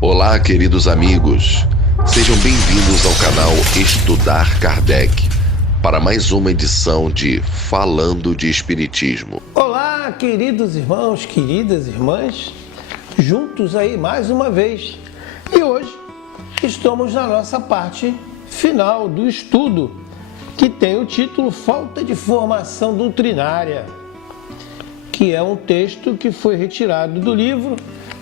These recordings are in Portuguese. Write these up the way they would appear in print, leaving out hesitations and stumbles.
Olá, queridos amigos. Sejam bem-vindos ao canal Estudar Kardec para mais uma edição de Falando de Espiritismo. Olá, queridos irmãos, queridas irmãs, juntos aí mais uma vez. E hoje estamos na nossa parte final do estudo, que tem o título Falta de Formação Doutrinária, que é um texto que foi retirado do livro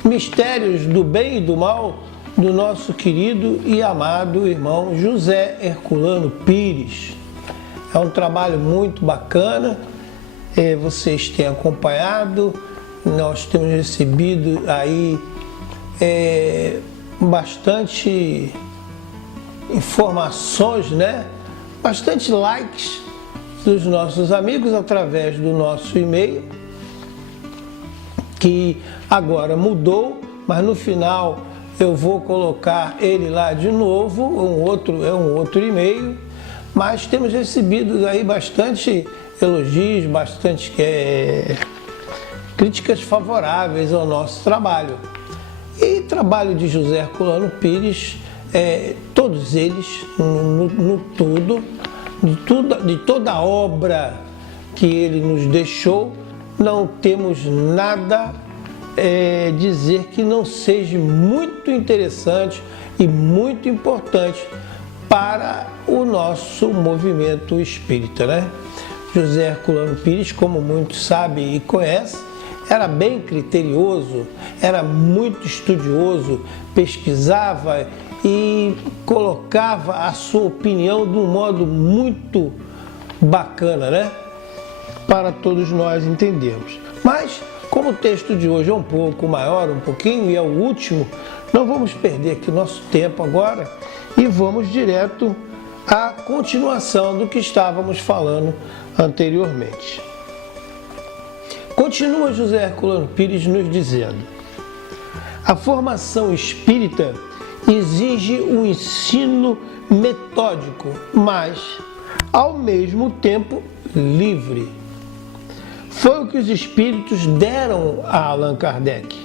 Mistérios do Bem e do Mal, do nosso querido e amado irmão José Herculano Pires. É um trabalho muito bacana, vocês têm acompanhado, nós temos recebido aí bastante informações, né? Bastante likes dos nossos amigos através do nosso e-mail, que agora mudou, mas no final eu vou colocar ele lá de novo, um outro e-mail, mas temos recebido aí bastante elogios, bastante críticas favoráveis ao nosso trabalho. E trabalho de José Herculano Pires, todos eles, de toda a obra que ele nos deixou, não temos nada dizer que não seja muito interessante e muito importante para o nosso movimento espírita, né? José Herculano Pires, como muitos sabem e conhecem, era bem criterioso, era muito estudioso, pesquisava e colocava a sua opinião de um modo muito bacana, né? Para todos nós entendermos. Mas, como o texto de hoje é um pouco maior, um pouquinho, e é o último, não vamos perder aqui nosso tempo agora e vamos direto à continuação do que estávamos falando anteriormente. Continua José Herculano Pires nos dizendo: a formação espírita exige um ensino metódico, mas, ao mesmo tempo, livre. Foi o que os espíritos deram a Allan Kardec,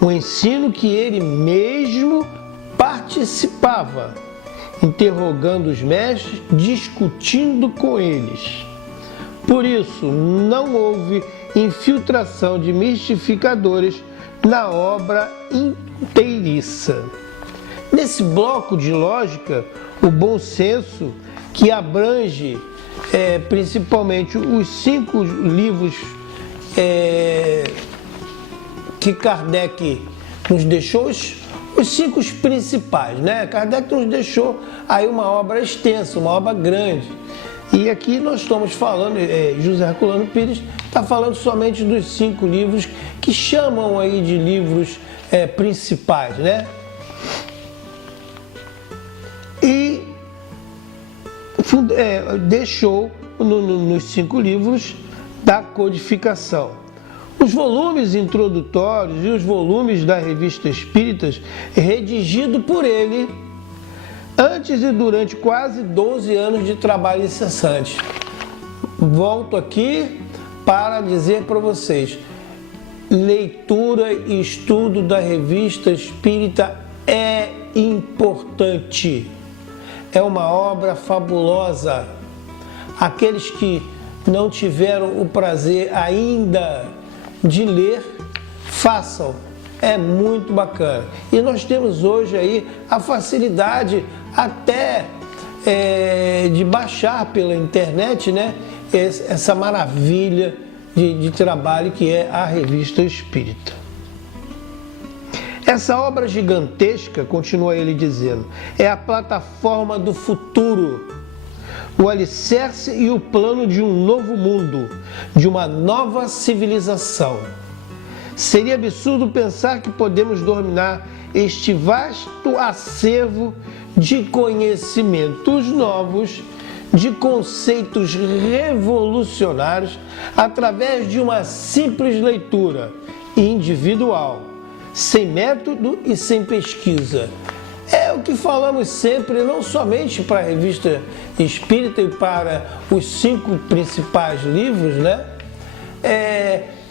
um ensino que ele mesmo participava, interrogando os mestres, discutindo com eles. Por isso, não houve infiltração de mistificadores na obra inteiriça. Nesse bloco de lógica, o bom senso, que abrange principalmente os 5 livros que Kardec nos deixou, os 5 principais, né? Kardec nos deixou aí uma obra extensa, uma obra grande. E aqui nós estamos falando, José Herculano Pires está falando somente dos 5 livros que chamam aí de livros principais, né? E deixou nos 5 livros da codificação. Os volumes introdutórios e os volumes da Revista Espíritas, redigido por ele antes e durante quase 12 anos de trabalho incessante. Volto aqui para dizer para vocês, leitura e estudo da Revista Espírita é importante. É uma obra fabulosa. Aqueles que não tiveram o prazer ainda de ler, façam. É muito bacana. E nós temos hoje aí a facilidade até de baixar pela internet, né? Essa maravilha de trabalho que é a Revista Espírita. Essa obra gigantesca, continua ele dizendo, é a plataforma do futuro, o alicerce e o plano de um novo mundo, de uma nova civilização. Seria absurdo pensar que podemos dominar este vasto acervo de conhecimentos novos, de conceitos revolucionários, através de uma simples leitura individual, sem método e sem pesquisa. É o que falamos sempre, não somente para a Revista Espírita e para os 5 principais livros, né?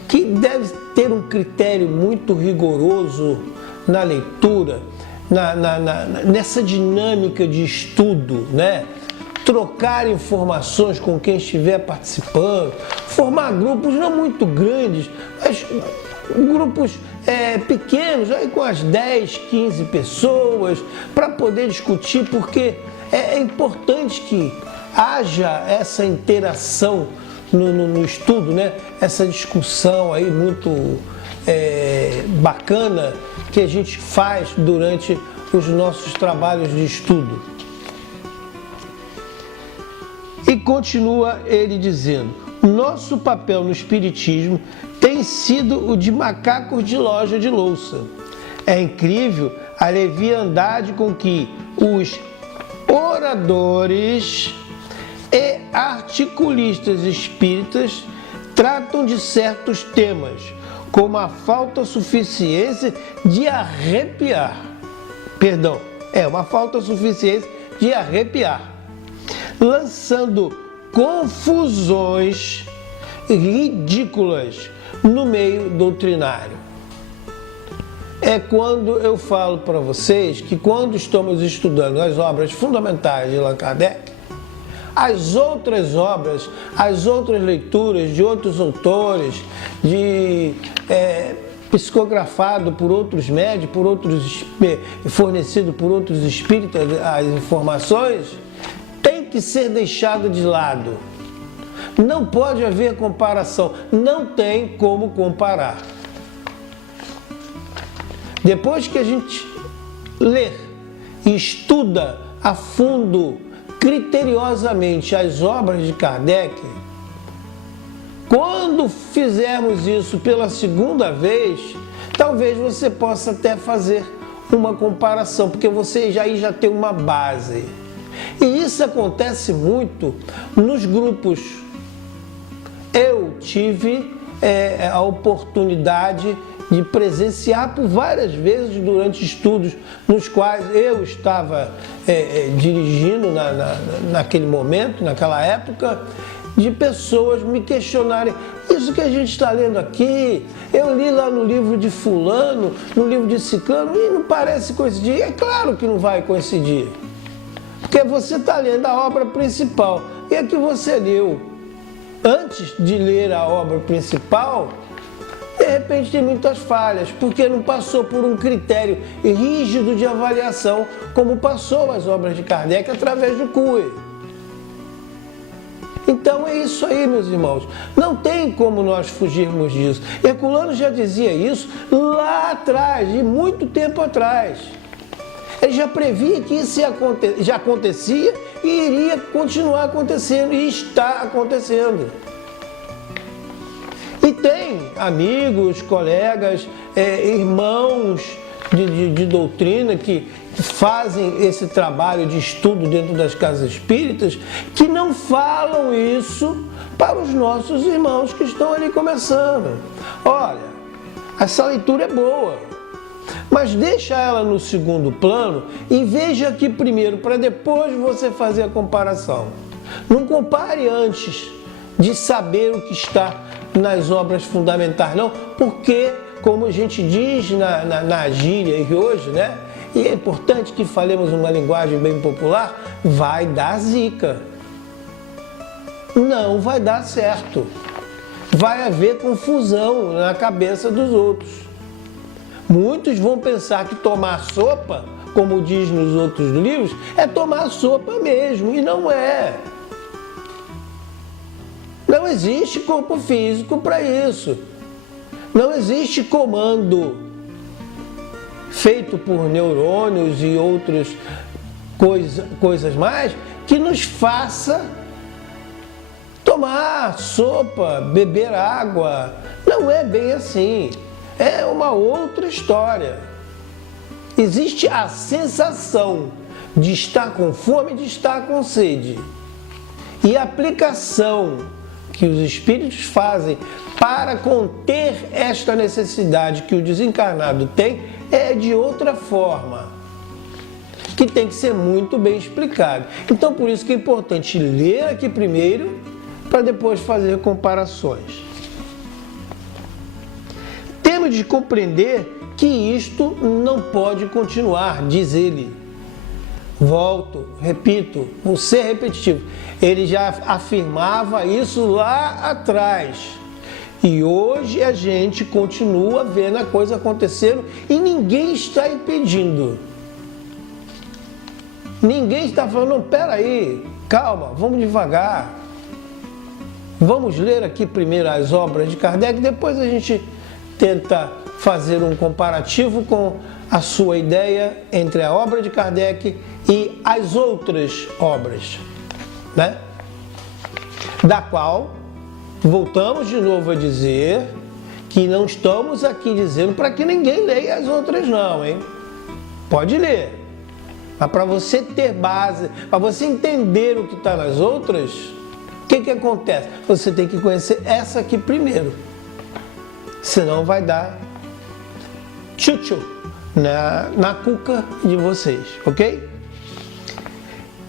Que deve ter um critério muito rigoroso na leitura, nessa dinâmica de estudo, né? Trocar informações com quem estiver participando, formar grupos não muito grandes, mas grupos pequenos, aí com as 10, 15 pessoas, para poder discutir, porque é importante que haja essa interação no estudo, né? Essa discussão aí muito bacana que a gente faz durante os nossos trabalhos de estudo. E continua ele dizendo: nosso papel no Espiritismo tem sido o de macacos de loja de louça. É incrível a leviandade com que os oradores e articulistas espíritas tratam de certos temas, como a falta suficiência de arrepiar. Uma falta suficiência de arrepiar, lançando confusões ridículas no meio doutrinário. É quando eu falo para vocês que quando estamos estudando as obras fundamentais de Allan Kardec, as outras obras, as outras leituras de outros autores, psicografado por outros médios, fornecido por outros espíritas, as informações, tem que ser deixado de lado. Não pode haver comparação, não tem como comparar. Depois que a gente lê e estuda a fundo, criteriosamente, as obras de Kardec, quando fizermos isso pela segunda vez, talvez você possa até fazer uma comparação, porque você já tem uma base. E isso acontece muito nos grupos. Eu tive a oportunidade de presenciar por várias vezes durante estudos nos quais eu estava dirigindo naquele momento, naquela época, de pessoas me questionarem: isso que a gente está lendo aqui, eu li lá no livro de fulano, no livro de ciclano, e não parece coincidir. É claro que não vai coincidir, porque você está lendo a obra principal, e a que você leu antes de ler a obra principal, de repente tem muitas falhas, porque não passou por um critério rígido de avaliação, como passou as obras de Kardec através do CUE. Então é isso aí, meus irmãos. Não tem como nós fugirmos disso. Herculano já dizia isso lá atrás, de muito tempo atrás. Ele já previa que isso já acontecia e iria continuar acontecendo, e está acontecendo. E tem amigos, colegas, irmãos de doutrina que fazem esse trabalho de estudo dentro das casas espíritas, que não falam isso para os nossos irmãos que estão ali começando. Olha, essa leitura é boa, mas deixa ela no segundo plano e veja aqui primeiro, para depois você fazer a comparação. Não compare antes de saber o que está nas obras fundamentais, não, porque, como a gente diz na gíria hoje, né? E é importante que falemos uma linguagem bem popular, vai dar zica. Não vai dar certo. Vai haver confusão na cabeça dos outros. Muitos vão pensar que tomar sopa, como diz nos outros livros, é tomar sopa mesmo, e não é. Não existe corpo físico para isso. Não existe comando feito por neurônios e outras coisas mais que nos faça tomar sopa, beber água. Não é bem assim. É uma outra história. Existe a sensação de estar com fome e de estar com sede. E a aplicação que os espíritos fazem para conter esta necessidade que o desencarnado tem é de outra forma, que tem que ser muito bem explicado. Então, por isso que é importante ler aqui primeiro, para depois fazer comparações. Temos de compreender que isto não pode continuar, diz ele. Volto, repito, vou ser repetitivo. Ele já afirmava isso lá atrás. E hoje a gente continua vendo a coisa acontecendo e ninguém está impedindo. Ninguém está falando, não, peraí, calma, vamos devagar. Vamos ler aqui primeiro as obras de Kardec, depois a gente tenta fazer um comparativo com a sua ideia entre a obra de Kardec e as outras obras, né? Da qual voltamos de novo a dizer que não estamos aqui dizendo para que ninguém leia as outras não, hein? Pode ler, mas para você ter base, para você entender o que está nas outras, o que acontece? Você tem que conhecer essa aqui primeiro, senão vai dar tchutchu na cuca de vocês, ok?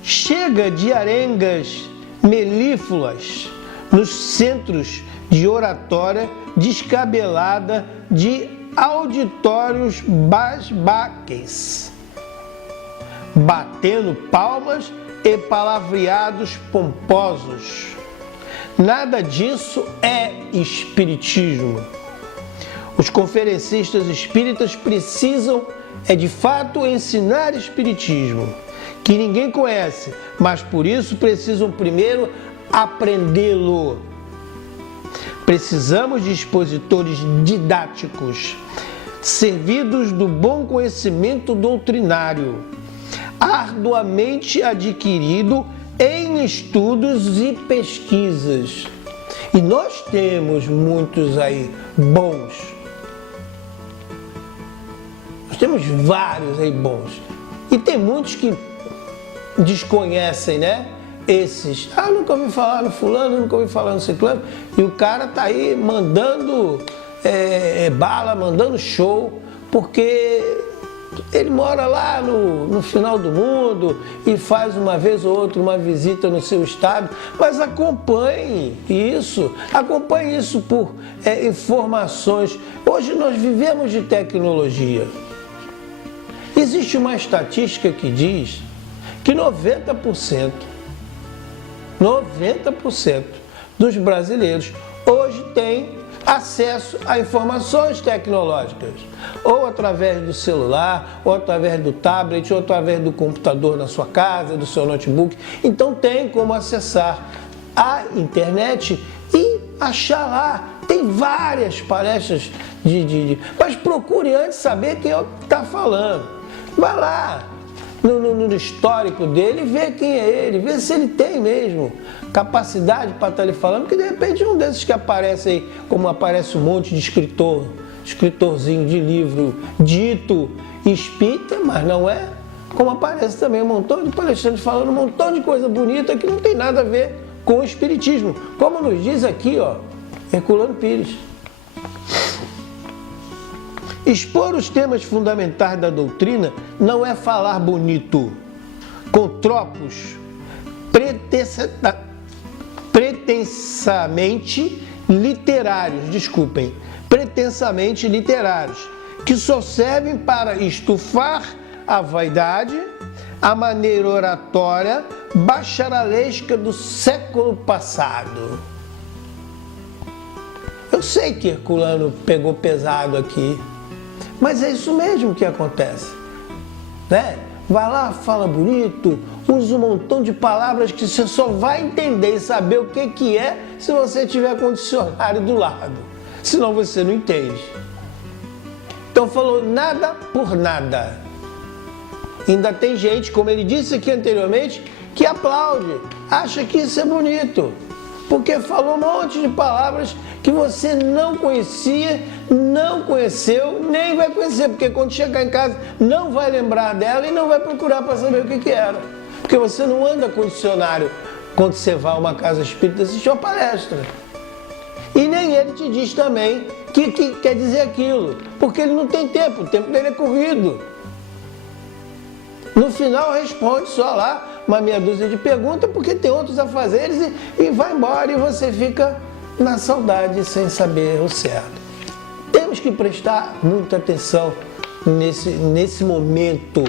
Chega de arengas melífluas nos centros de oratória descabelada de auditórios basbaques, batendo palmas e palavreados pomposos. Nada disso é espiritismo. Os conferencistas espíritas precisam, de fato, ensinar espiritismo, que ninguém conhece, mas por isso precisam primeiro aprendê-lo. Precisamos de expositores didáticos, servidos do bom conhecimento doutrinário, arduamente adquirido em estudos e pesquisas. E nós temos muitos aí bons. Nós temos vários aí bons. E tem muitos que desconhecem, né? Esses. Ah, nunca ouvi falar no fulano, nunca ouvi falar no ciclano. E o cara tá aí mandando bala, mandando show, porque ele mora lá no final do mundo e faz uma vez ou outra uma visita no seu estado. Mas acompanhe isso por informações. Hoje nós vivemos de tecnologia. Existe uma estatística que diz que 90% dos brasileiros hoje têm acesso a informações tecnológicas, ou através do celular, ou através do tablet, ou através do computador na sua casa, do seu notebook. Então tem como acessar a internet e achar lá. Tem várias palestras mas procure antes saber quem é o que está falando. Vai lá no histórico dele e vê quem é ele, vê se ele tem mesmo capacidade para estar lhe falando, porque de repente um desses que aparece aí, como aparece um monte de escritorzinho de livro dito espírita, mas não é, como aparece também um montão de palestrantes falando um montão de coisa bonita que não tem nada a ver com o espiritismo, como nos diz aqui, ó, Herculano Pires. Expor os temas fundamentais da doutrina não é falar bonito, com tropos pretensamente literários, que só servem para estufar a vaidade, a maneira oratória bacharelesca do século passado. Eu sei que Herculano pegou pesado aqui, mas é isso mesmo que acontece, né? Vai lá, fala bonito, usa um montão de palavras que você só vai entender e saber o que é se você tiver com o dicionário do lado, senão você não entende. Então falou nada por nada. Ainda tem gente, como ele disse aqui anteriormente, que aplaude, acha que isso é bonito, porque falou um monte de palavras que você não conhecia, não conheceu, nem vai conhecer, porque quando chegar em casa não vai lembrar dela e não vai procurar para saber o que era. Porque você não anda com dicionário quando você vai a uma casa espírita assistir uma palestra. E nem ele te diz também que quer dizer aquilo, porque ele não tem tempo, o tempo dele é corrido. No final responde só lá uma meia dúzia de perguntas, porque tem outros afazeres e vai embora e você fica na saudade sem saber o certo. Temos que prestar muita atenção nesse momento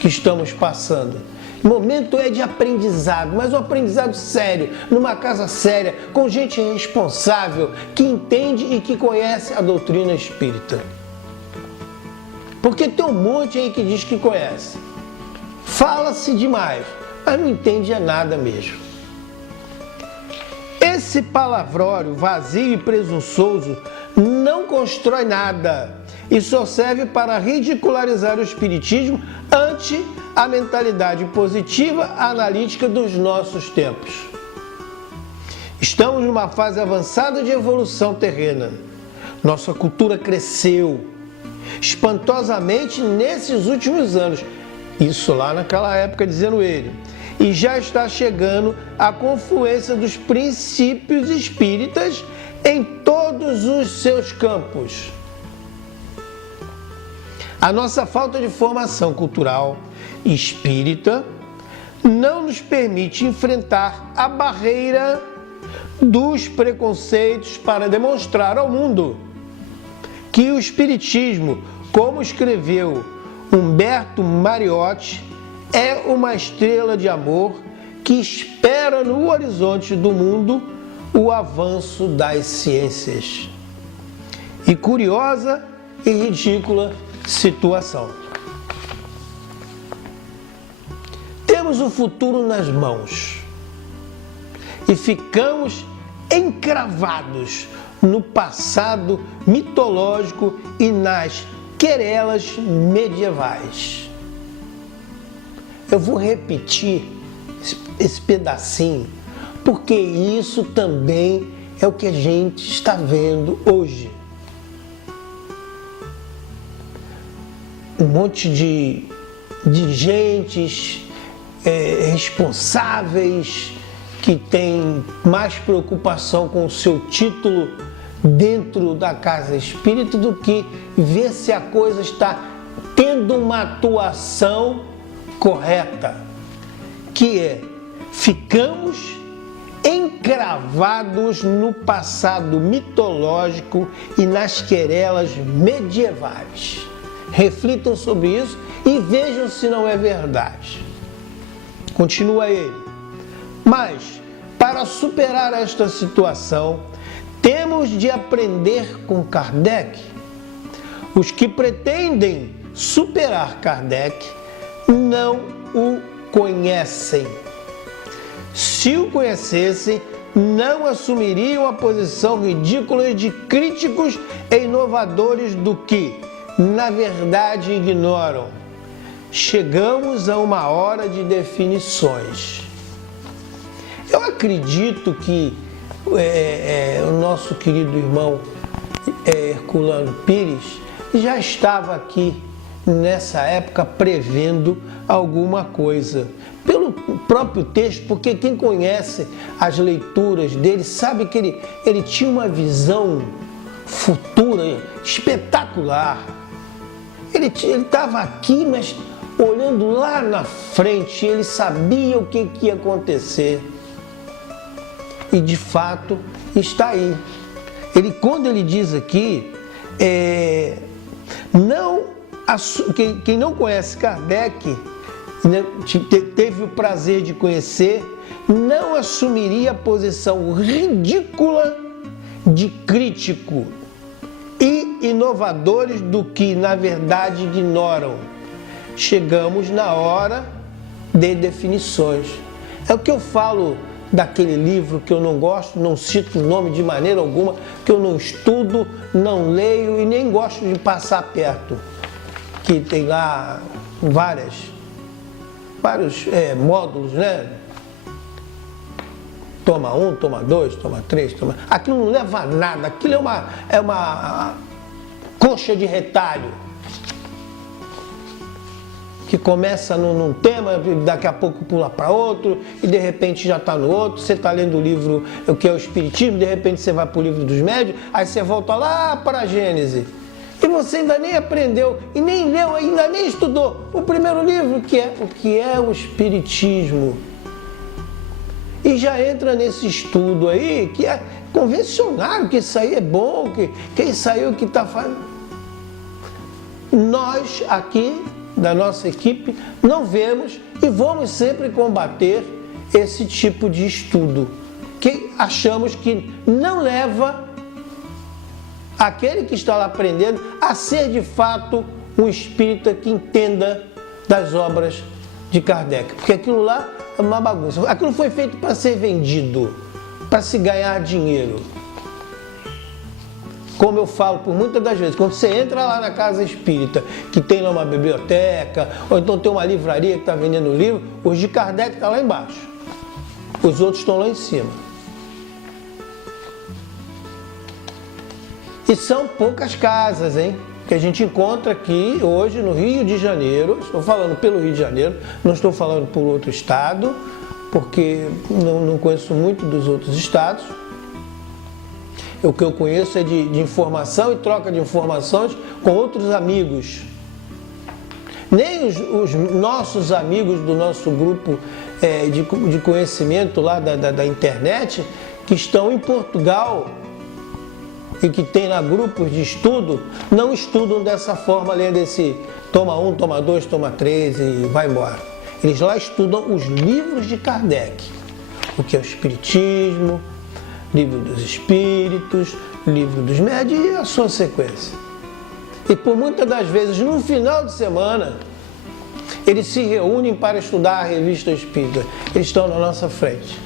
que estamos passando. O momento é de aprendizado, mas um aprendizado sério, numa casa séria, com gente responsável, que entende e que conhece a doutrina espírita. Porque tem um monte aí que diz que conhece. Fala-se demais, mas não entende nada mesmo. Esse palavrório vazio e presunçoso não constrói nada e só serve para ridicularizar o espiritismo ante a mentalidade positiva analítica dos nossos tempos. Estamos numa fase avançada de evolução terrena. Nossa cultura cresceu espantosamente nesses últimos anos. Isso lá naquela época, dizendo ele. E já está chegando a confluência dos princípios espíritas em todos os seus campos. A nossa falta de formação cultural espírita não nos permite enfrentar a barreira dos preconceitos para demonstrar ao mundo que o espiritismo, como escreveu Humberto Mariotti, é uma estrela de amor que espera no horizonte do mundo o avanço das ciências. E curiosa e ridícula situação. Temos o futuro nas mãos e ficamos encravados no passado mitológico e nas querelas medievais. Eu vou repetir esse pedacinho, porque isso também é o que a gente está vendo hoje. Um monte de gentes responsáveis que têm mais preocupação com o seu título dentro da casa espírita do que ver se a coisa está tendo uma atuação correta, que é: ficamos encravados no passado mitológico e nas querelas medievais. Reflitam sobre isso e vejam se não é verdade. Continua ele. Mas, para superar esta situação, temos de aprender com Kardec. Os que pretendem superar Kardec não o conhecem. Se o conhecessem, não assumiriam a posição ridícula de críticos e inovadores do que, na verdade, ignoram. Chegamos a uma hora de definições. Eu acredito que o nosso querido irmão Herculano Pires já estava aqui nessa época prevendo alguma coisa. Pelo próprio texto, porque quem conhece as leituras dele sabe que ele tinha uma visão futura espetacular. Ele estava aqui, mas olhando lá na frente, ele sabia o que ia acontecer. E de fato está aí. Quando ele diz aqui, quem não conhece Kardec, né, teve o prazer de conhecer, não assumiria a posição ridícula de crítico e inovadores do que, na verdade, ignoram. Chegamos na hora de definições. É o que eu falo daquele livro que eu não gosto, não cito o nome de maneira alguma, que eu não estudo, não leio e nem gosto de passar perto. Que tem lá vários módulos, né? Toma 1, toma 2, toma 3, toma... Aquilo não leva a nada, aquilo é uma coxa de retalho. Que começa num tema, daqui a pouco pula para outro, e de repente já está no outro. Você está lendo o livro, o que é o Espiritismo, de repente você vai para o livro dos médios, aí você volta lá para a Gênese. E você ainda nem aprendeu, e nem leu, ainda nem estudou o primeiro livro, que é o Espiritismo. E já entra nesse estudo aí, convencionaram que isso aí é bom, que isso aí é o que está fazendo. Nós aqui, da nossa equipe, não vemos e vamos sempre combater esse tipo de estudo, que achamos que não leva aquele que está lá aprendendo a ser de fato um espírita que entenda das obras de Kardec, porque aquilo lá é uma bagunça. Aquilo foi feito para ser vendido, para se ganhar dinheiro. Como eu falo por muitas das vezes, quando você entra lá na casa espírita, que tem lá uma biblioteca, ou então tem uma livraria que está vendendo livro, os de Kardec estão lá embaixo. Os outros estão lá em cima. E são poucas casas, hein? Que a gente encontra aqui hoje no Rio de Janeiro. Estou falando pelo Rio de Janeiro, não estou falando por outro estado, porque não conheço muito dos outros estados. O que eu conheço é de informação e troca de informações com outros amigos. Nem os nossos amigos do nosso grupo de conhecimento lá da internet, que estão em Portugal e que tem lá grupos de estudo, não estudam dessa forma, além desse toma 1, toma 2, toma 3 e vai embora. Eles lá estudam os livros de Kardec, o que é o Espiritismo, Livro dos Espíritos, Livro dos Médiuns e a sua sequência. E por muitas das vezes, no final de semana, eles se reúnem para estudar a Revista Espírita. Eles estão na nossa frente.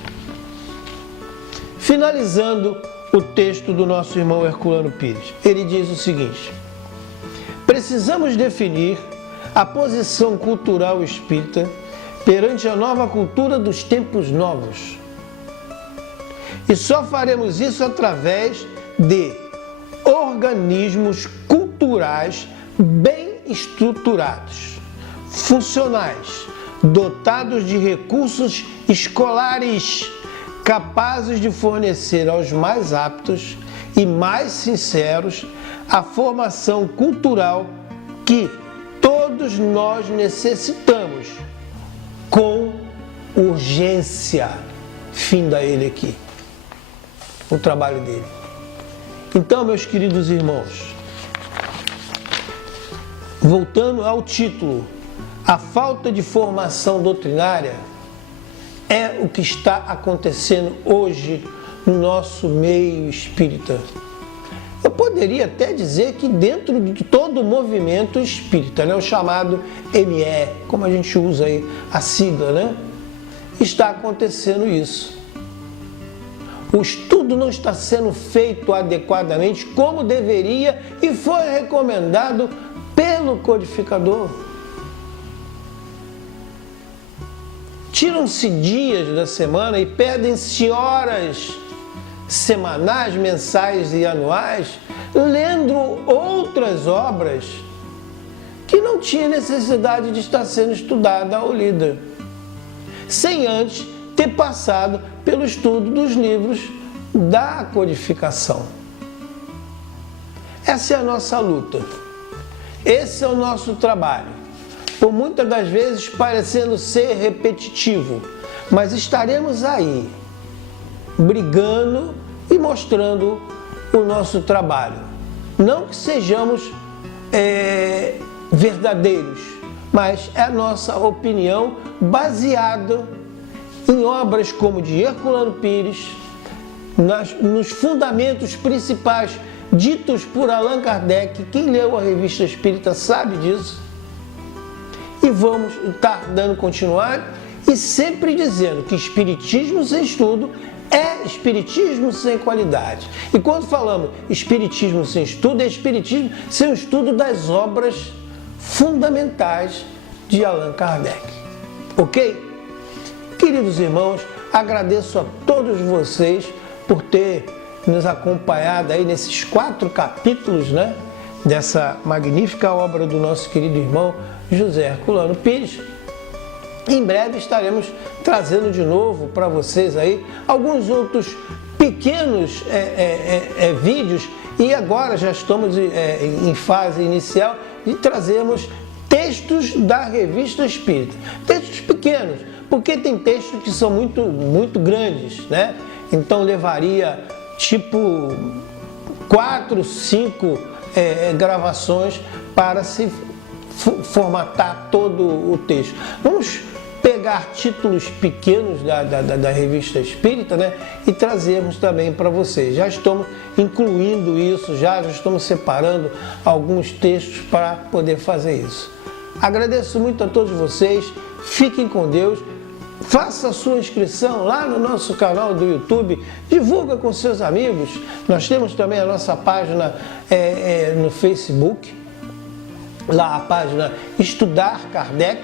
Finalizando o texto do nosso irmão Herculano Pires, ele diz o seguinte: precisamos definir a posição cultural espírita perante a nova cultura dos tempos novos. E só faremos isso através de organismos culturais bem estruturados, funcionais, dotados de recursos escolares, capazes de fornecer aos mais aptos e mais sinceros a formação cultural que todos nós necessitamos, com urgência. Finda ele aqui o trabalho dele. Então, meus queridos irmãos, voltando ao título, a falta de formação doutrinária é o que está acontecendo hoje no nosso meio espírita. Eu poderia até dizer que dentro de todo o movimento espírita, né, o chamado ME, como a gente usa aí a sigla, né, está acontecendo isso. O estudo não está sendo feito adequadamente como deveria e foi recomendado pelo codificador. Tiram-se dias da semana e perdem-se horas semanais, mensais e anuais lendo outras obras que não tinha necessidade de estar sendo estudada ou lida, sem antes ter passado pelo estudo dos livros da codificação. Essa é a nossa luta. Esse é o nosso trabalho. Por muitas das vezes parecendo ser repetitivo, mas estaremos aí, brigando e mostrando o nosso trabalho. Não que sejamos verdadeiros, mas é a nossa opinião baseada em obras como de Herculano Pires, nos fundamentos principais ditos por Allan Kardec. Quem leu a Revista Espírita sabe disso. E vamos estar dando continuidade e sempre dizendo que espiritismo sem estudo é espiritismo sem qualidade. E quando falamos espiritismo sem estudo, é espiritismo sem o estudo das obras fundamentais de Allan Kardec. Ok? Queridos irmãos, agradeço a todos vocês por ter nos acompanhado aí nesses 4 capítulos, né, dessa magnífica obra do nosso querido irmão José Herculano Pires. Em breve estaremos trazendo de novo para vocês aí alguns outros pequenos vídeos, e agora já estamos em fase inicial de trazermos textos da Revista Espírita. Textos pequenos, porque tem textos que são muito grandes, né? Então levaria tipo 4, 5 gravações para se formatar todo o texto. Vamos pegar títulos pequenos da Revista Espírita, né, e trazermos também para vocês. Já estamos incluindo isso, já estamos separando alguns textos para poder fazer isso. Agradeço muito a todos vocês, fiquem com Deus, faça a sua inscrição lá no nosso canal do YouTube, divulga com seus amigos, nós temos também a nossa página no Facebook, lá a página Estudar Kardec,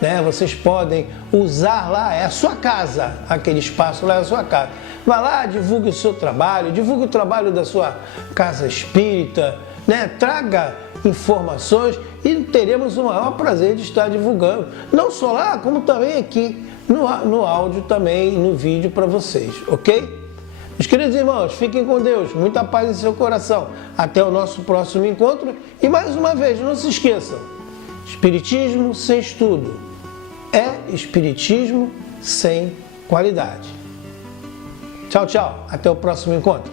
né? Vocês podem usar lá, é a sua casa, aquele espaço lá é a sua casa. Vá lá, divulgue o seu trabalho, divulgue o trabalho da sua casa espírita, né? Traga informações e teremos o maior prazer de estar divulgando, não só lá, como também aqui no áudio também, no vídeo para vocês, ok? Meus queridos irmãos, fiquem com Deus, muita paz em seu coração. Até o nosso próximo encontro e mais uma vez, não se esqueçam, espiritismo sem estudo é espiritismo sem qualidade. Tchau, tchau, até o próximo encontro.